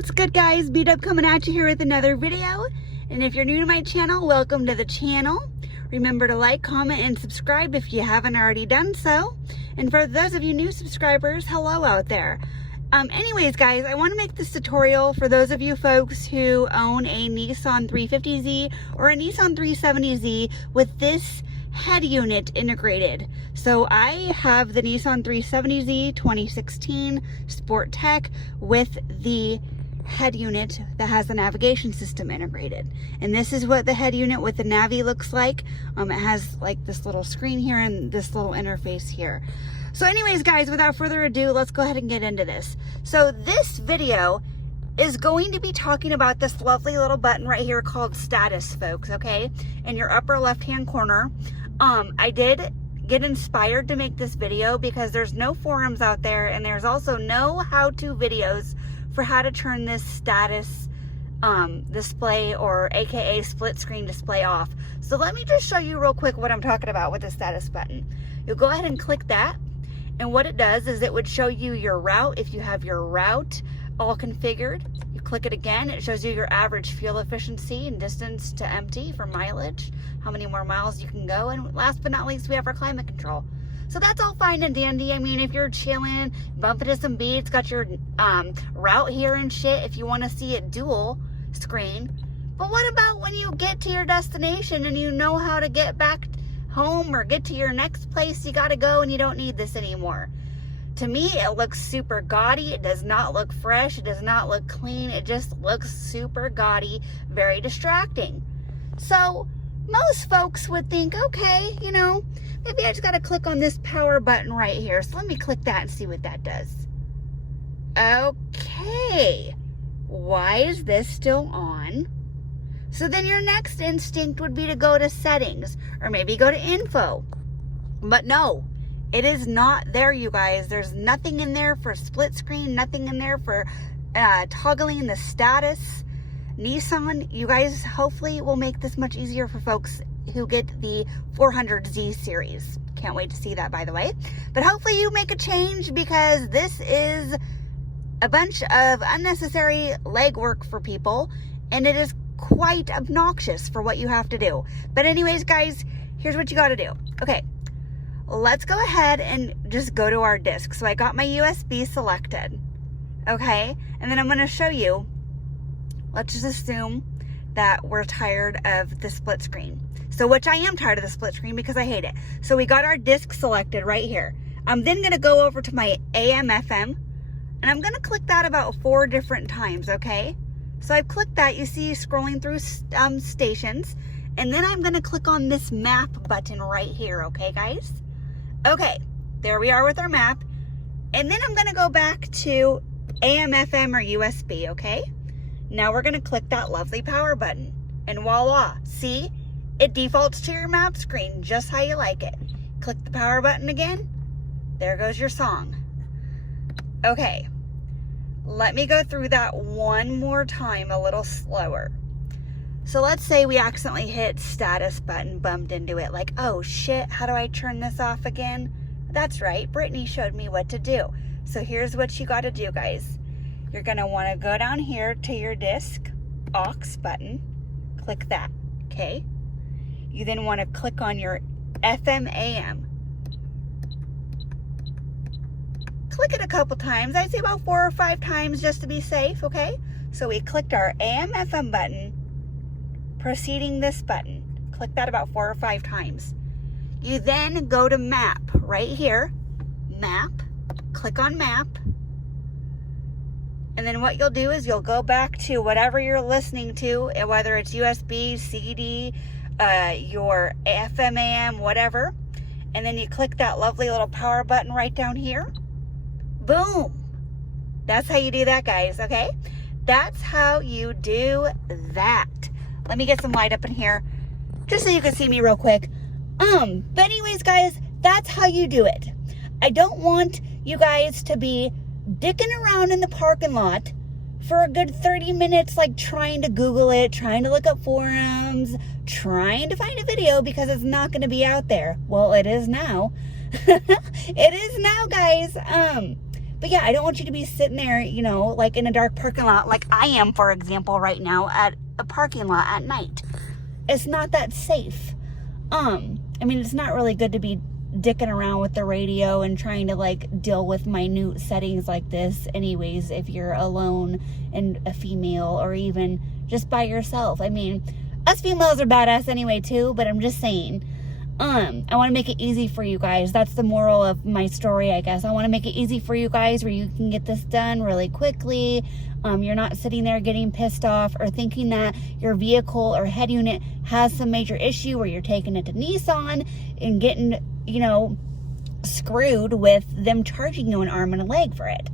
what's good, guys? Beat Up coming at you here with another video. And if you're new to my channel, welcome to the channel. Remember to like, comment, and subscribe if you haven't already done so. And for those of you new subscribers, hello out there. Anyways, guys, I want to make this tutorial for those of you folks who own a Nissan 350Z or a Nissan 370Z with this head unit integrated. So I have the Nissan 370Z 2016 Sport Tech with the head unit that has the navigation system integrated. And this is what the head unit with the Navi looks like. It has like this little screen here and this little interface here. So anyways, guys, without further ado, let's go ahead and get into this. So this video is going to be talking about this lovely little button right here called status, folks, okay? In your upper left-hand corner. I did get inspired to make this video because there's no forums out there, and there's also no how-to videos for how to turn this status display, or aka split screen display, off. So let me just show you real quick what I'm talking about with the status button. You'll go ahead and click that, and what it does is it would show you your route if you have your route all configured. You click it again, it shows you your average fuel efficiency and distance to empty for mileage, how many more miles you can go, and last but not least, we have our climate control. So that's all fine and dandy. I mean, if you're chilling, bumping to some beats, got your route here and shit, if you want to see it dual screen. But what about when you get to your destination and you know how to get back home or get to your next place you gotta go and you don't need this anymore? To me, it looks super gaudy. It does not look fresh. It does not look clean. It just looks super gaudy, very distracting. So most folks would think, okay, you know, maybe I just got to click on this power button right here. So let me click that and see what that does. Okay, why is this still on? So then your next instinct would be to go to settings or maybe go to info. But no, it is not there, you guys. There's nothing in there for split screen, nothing in there for toggling the status. Nissan, you guys, hopefully will make this much easier for folks who get the 400Z series. Can't wait to see that, by the way. But hopefully you make a change, because this is a bunch of unnecessary legwork for people, and it is quite obnoxious for what you have to do. But anyways, guys, here's what you got to do. Okay, let's go ahead and just go to our disc. So I got my USB selected, okay? And then I'm going to show you. Let's just assume that we're tired of the split screen. So, which I am tired of the split screen because I hate it. So we got our disc selected right here. I'm then going to go over to my AM FM, and I'm going to click that about 4 different times, okay? So I've clicked that. You see scrolling through stations. And then I'm going to click on this map button right here, okay, guys? Okay, there we are with our map. And then I'm going to go back to AM FM or USB, okay? Now we're going to click that lovely power button, and voila, see, it defaults to your map screen just how you like it. Click the power button again, there goes your song. Okay, let me go through that one more time a little slower. So let's say we accidentally hit status button, bumped into it, like, oh shit, how do I turn this off again? That's right, Brittany showed me what to do. So here's what you got to do, guys. You're going to want to go down here to your disc aux button, click that, okay? You then want to click on your FM AM. Click it a couple times. I'd say about 4 or 5 times just to be safe, okay? So we clicked our AM FM button, preceding this button. Click that about 4 or 5 times. You then go to map right here, map, click on map. And then what you'll do is you'll go back to whatever you're listening to, whether it's USB, CD, your FM, AM, whatever. And then you click that lovely little power button right down here. Boom. That's how you do that, guys, okay? That's how you do that. Let me get some light up in here just so you can see me real quick. But anyways, guys, that's how you do it. I don't want you guys to be dicking around in the parking lot for a good 30 minutes, like trying to Google it, trying to look up forums, trying to find a video, because it's not going to be out there. Well, it is now. It is now, guys. But yeah, I don't want you to be sitting there, you know, like in a dark parking lot, like I am, for example, right now at a parking lot at night. It's not that safe. I mean, it's not really good to be dicking around with the radio and trying to like deal with minute settings like this anyways, if you're alone and a female, or even just by yourself. I mean, us females are badass anyway too, but I'm just saying, I want to make it easy for you guys. That's the moral of my story, I guess. I want to make it easy for you guys where you can get this done really quickly. You're not sitting there getting pissed off or thinking that your vehicle or head unit has some major issue where you're taking it to Nissan and getting, you know, screwed with them charging you an arm and a leg for it,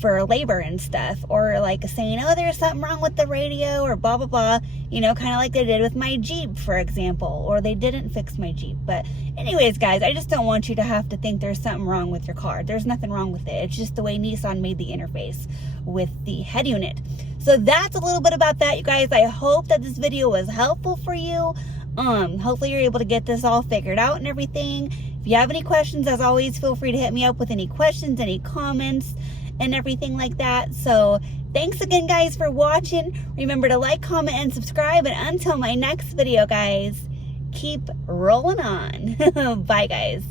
for labor and stuff, or like saying, oh, there's something wrong with the radio, or blah blah blah, you know, kind of like they did with my Jeep, for example, or they didn't fix my Jeep. But anyways, guys, I just don't want you to have to think there's something wrong with your car. There's nothing wrong with it. It's just the way Nissan made the interface with the head unit. So that's a little bit about that, you guys. I hope that this video was helpful for you. Hopefully you're able to get this all figured out and everything. If you have any questions, as always, feel free to hit me up with any questions, any comments, and everything like that. So thanks again, guys, for watching. Remember to like, comment, and subscribe. And until my next video, guys, keep rolling on. Bye, guys.